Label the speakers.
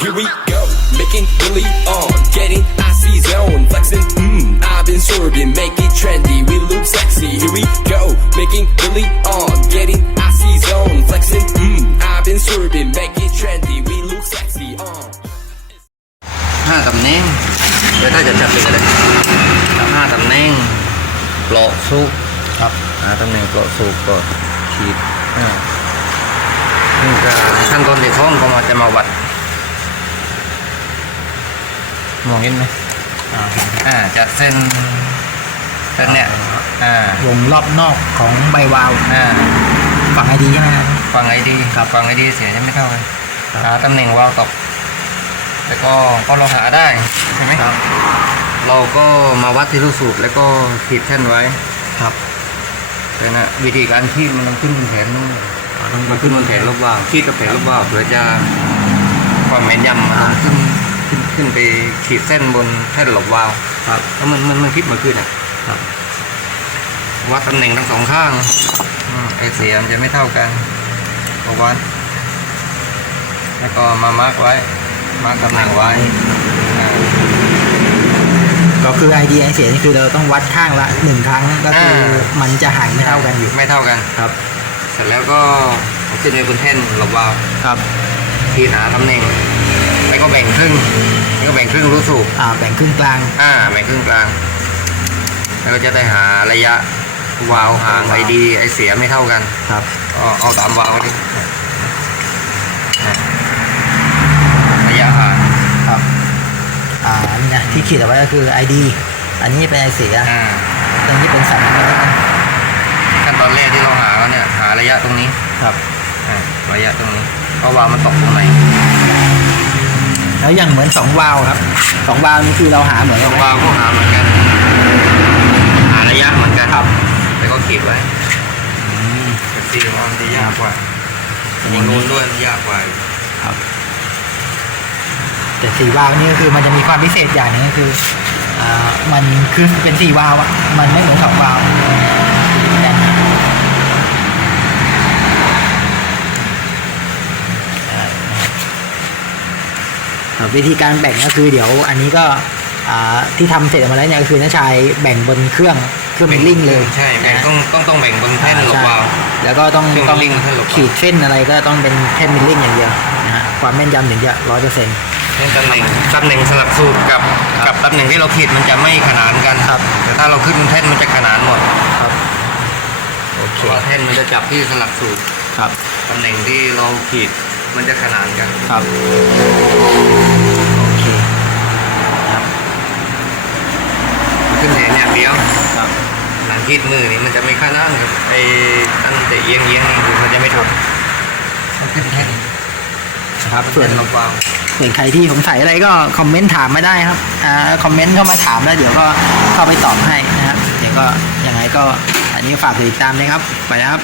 Speaker 1: Here we go, making Billy on, getting icy zone, flexing. Mmm, I've been sorbing, make it trendy. We look sexy. Here we go, making Billy on, getting icy zone, flexing. Mmm, I've been sorbing, make it trendy. We look sexy. On.
Speaker 2: ห้าตำแหน่งเดี๋ยวถ้าจะจับเป็นอะไรห้าตำแหน่งเปลาะซุก
Speaker 3: ครับ
Speaker 2: หาตำแหน่งเปลาะซุกก็ขีดอ่านี่ก็ขั้นตอนที่สองก็มาจะมาวัด มองเห็นไหมอ่าจัดเส้นเส้นเนี่ยอ่าว
Speaker 3: งรอบนอกของใบวาล์ว
Speaker 2: อ่า
Speaker 3: ฝั่งไอดีใช่ไหมครับ
Speaker 2: ฟังไอดีครับฟังไอดีเสียยังไม่เท่ากันหาตำแหน่งวาล์วตกแล้วก็พอเราหาได้ใช่ไหม
Speaker 3: ครับ
Speaker 2: เราก็มาวัดที่รูสูบแล้วก็ขีดเส้นไว้
Speaker 3: ครับ
Speaker 2: แต่นะวิธีการขีดมันต้องขึ้นบนแผนนู่นต้องมาขึ้นบนแผนลบว่าวขีดกับแผนลบว่าวเพื่อจะความแม่นยำมันต้องขึ้น ขึ้นขึ้นไปขีดเส้นบนแท่นหลบวาล์ว
Speaker 3: ครับ
Speaker 2: แล้วมันมันมันคิดมาขึ้นอะ
Speaker 3: ครับ
Speaker 2: วัดตำแหน่งทั้งสองข้างอืมไอเสียมนจะไม่เท่ากันก็วัดแล้วก็มามาร์กไว้ มาร์กตำแหน่งไว้อ่า
Speaker 3: ก็คือไอดีไอเสียนี่คือเราต้องวัดข้างละหนึ่งครั้งก็คืออา มันจะห่างไม่เท่ากันอยู่
Speaker 2: ไม่เท่ากัน
Speaker 3: ครับ
Speaker 2: เสร็จแล้วก็เอาขึ้นไปบนแท่นหลบวาล์ว
Speaker 3: ครับ
Speaker 2: ที่หาตำแหน่งแล้ว ก็แบ่งครึ่งแล้วก็แบ่งครึ่งรู้สูบ
Speaker 3: อ่าแบ่งครึ่งกลาง
Speaker 2: อ่าแบ่งครึ่งกลาง แล้วก็จะได้หาระยะวาล์วห่างไอดีไอเสียไม่เท่ากัน
Speaker 3: ครับ
Speaker 2: ก็เอาตามวาล์วนี่ระยะห่าง
Speaker 3: ครับอ่านี่นะที่ขีดเอาไว้ก็คือไอดีอันนี้เป็นไอเสีย
Speaker 2: อ่า
Speaker 3: อันนี้เป็นสองอันนี้กัน
Speaker 2: ขั้นตอนแรกที่เราหาแล้วเนี่ยหาระยะตรงนี้
Speaker 3: ครับ
Speaker 2: อ่าระยะตรงนี้เพราะวาล์วมันตกตรงไหน
Speaker 3: แล้วอย่างเหมือนสองวาล์วครับสองวาล์วนี่คือเราหาเหมือน
Speaker 2: ต
Speaker 3: กั
Speaker 2: ร
Speaker 3: น
Speaker 2: ง
Speaker 3: ไหม
Speaker 2: วาล์วก็หาเหมือนกัน หาระยะเหมือนกันครับแล้วก็ขีดไว้
Speaker 3: อืม
Speaker 2: แต่สีของมันจะยากกว่า
Speaker 3: เป็นอ
Speaker 2: มั
Speaker 3: ย่านง
Speaker 2: นู้
Speaker 3: นี้
Speaker 2: นด้วยมันยากกว่า
Speaker 3: ครับแต่สี่วาล์วนี่ก็คือมันจะมีความพิเศษอย่างหนึงก็คืออ่ามันคือเป็นสี่วาล์วอะมันไม่เหมือนสองวาล์วเนี่ยครับ วิธีการแบ่งก็คือเดี๋ยวอันนี้ก็อ่าที่ทำเสร็จออกมาแล้วเนี่ยก็คือน้าชายแบ่งบนเครื่องเครื่องมิลลิ่งเลย
Speaker 2: ใช่แบ่งต้องต้องต้องแบ่งบนแท่นหลบวาล์ว
Speaker 3: ใช่แล้วก็ต้อง
Speaker 2: เครื่อง
Speaker 3: ต้อง
Speaker 2: มิลลิ่งแท่นหลบวาล์ว
Speaker 3: ขีดเส้นอะไรก็ต้องเป็นแท่นมิลลิ่งอย่างเดียวนะฮะความแม่นยำถึงจะร้อยเปอร์เซ็นต์
Speaker 2: นี่ตำแหน่งตำแหน่งสลับสูตรกับ
Speaker 3: ครับ
Speaker 2: กับตำแหน่งที่เราขีดมันจะไม่ขนานกัน
Speaker 3: ครับ
Speaker 2: แต่ถ้าเราขึ้นบนแท่นมันจะขนานหมด
Speaker 3: ครับโอ
Speaker 2: เพ
Speaker 3: เค
Speaker 2: ราะว่าแท่นมันจะจับที่สลับสูตร
Speaker 3: ครับ
Speaker 2: ตำแหน่งที่เราขีดมันจะขนานกัน
Speaker 3: ครับโอเคครับ
Speaker 2: ขึ้นแท่นอย่างเดียว
Speaker 3: ครับ
Speaker 2: หลังขีดมือนี่มันจะไม่ขนานครับไอ้ตั้งแต่เอียงเอียงๆนี่คือมันจะไม่ถูกต้องขึ้นแท่น
Speaker 3: นะครับ
Speaker 2: ส่
Speaker 3: ส่
Speaker 2: ว
Speaker 3: วนน
Speaker 2: ลำวาง
Speaker 3: ส่วนใครที่สงสัยอะไรก็คอมเมนต์ถามมาได้ครับอ่าคอมเมนต์เข้ามาถามแล้วเดี๋ยวก็เข้าไปตอบให้นะครับเดี๋ยวก็ยังไงก็อันนี้ฝากติดตามนะครับไปนะครับ